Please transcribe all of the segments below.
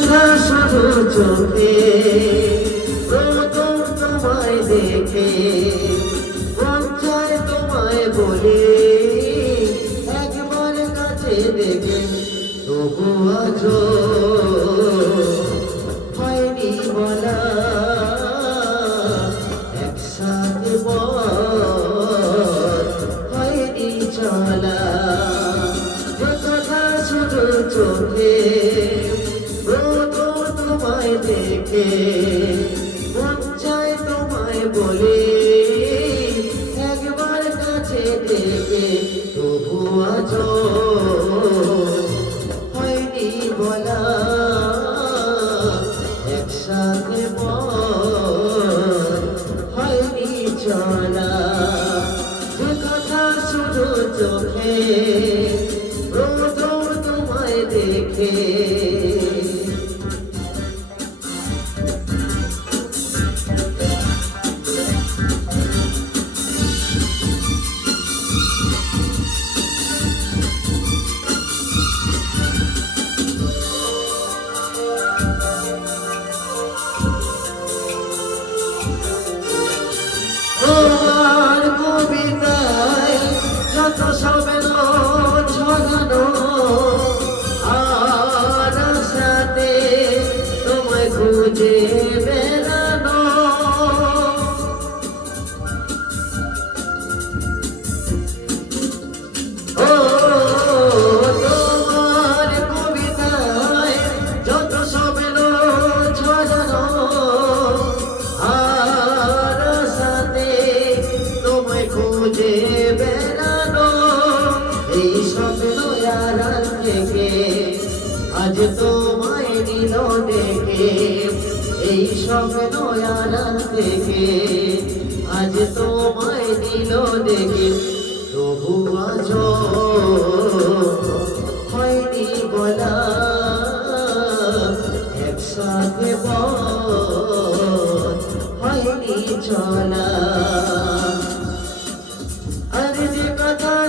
কথা শুধু চোখে প্রথম তোমায় দেখে মন চায় তোমায় বলে একবার কাছে দেখে তবু আজও হয়নি বলা একসাথে হয়নি চলা যে কথা শুধু চোখে তোমায় দেখে মন চায় তোমায় বলে একবার কাছে দেখে তবু আজও হয়নি বলা একসাথে হয়নি চলা যে কথা শুধু চোখে প্রথম তোমায় দেখে তোমার কবিতায় যত সবেন ছড়ানো আর সাথে তোমায় খুঁজে বেড়ানো ও তোমার কবিতায় যত সবেন ছড়ানো খুঁজে বেড়ানো এই স্বপ্ন আড়াল থেকে আজ তোমায় নিল দেখে এই স্বপ্ন আড়াল থেকে আজ তোমায় নিল দেখে তবু আজও হয়নি বলা একসাথে হয়নি চলা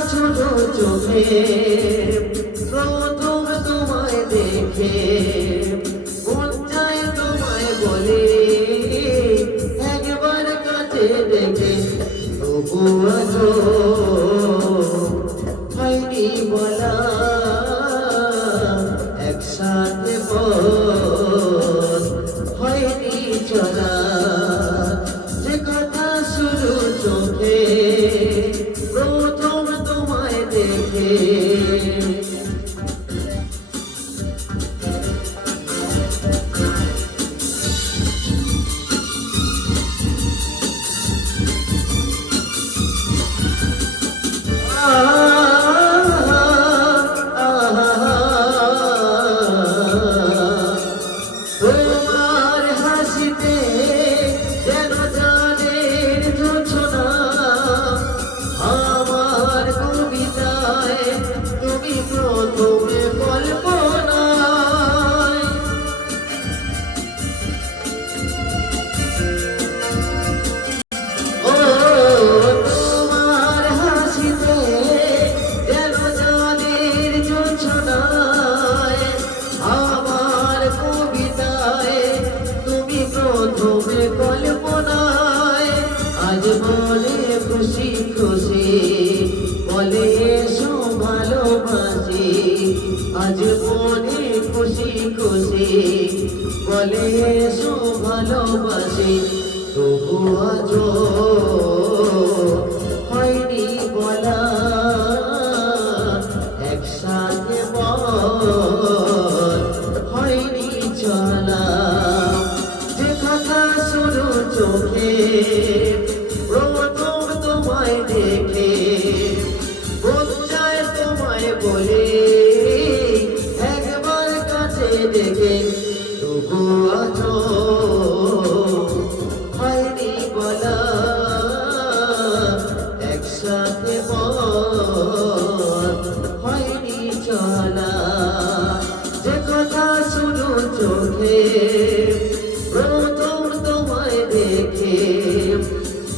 শুধু চোখে প্রথম তোমায় দেখে মন চায় তোমায় বলে একবার কাছে দেখে তবু আজও হয়নি বলা একসাথে হয়নি চলা যে কথা শুধু চোখে প্রথম তোমায় দেখে তোমার হাসিতে যেন জানের জোছনা আমার কবিতায় তুমি প্রথমে কল্পনায় ও তোমার হাসিতে যেন জানের জোছনায় আমার কবিতায় তুমি প্রথমে কল্পনায় আজ বলে খুশি খুশি বলে এসো ভালোবাসি আজ মনে খুশি খুশি বলে এসো ভালোবাসি তবু আজও হয়নি বলা একসাথে হয়নি চলা যে কথা শুধু চোখে প্রথম তোমায় দেখে মন চায় তোমায় বলে একবার কাছে দেখে তবু আজও হয়নি বলা একসাথে হয়নি চলা যে কথা শুধু চোখে প্রথম তোমায় দেখে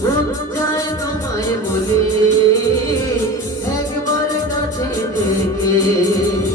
মন চায় তোমায় বলে একবার কাছে দেখে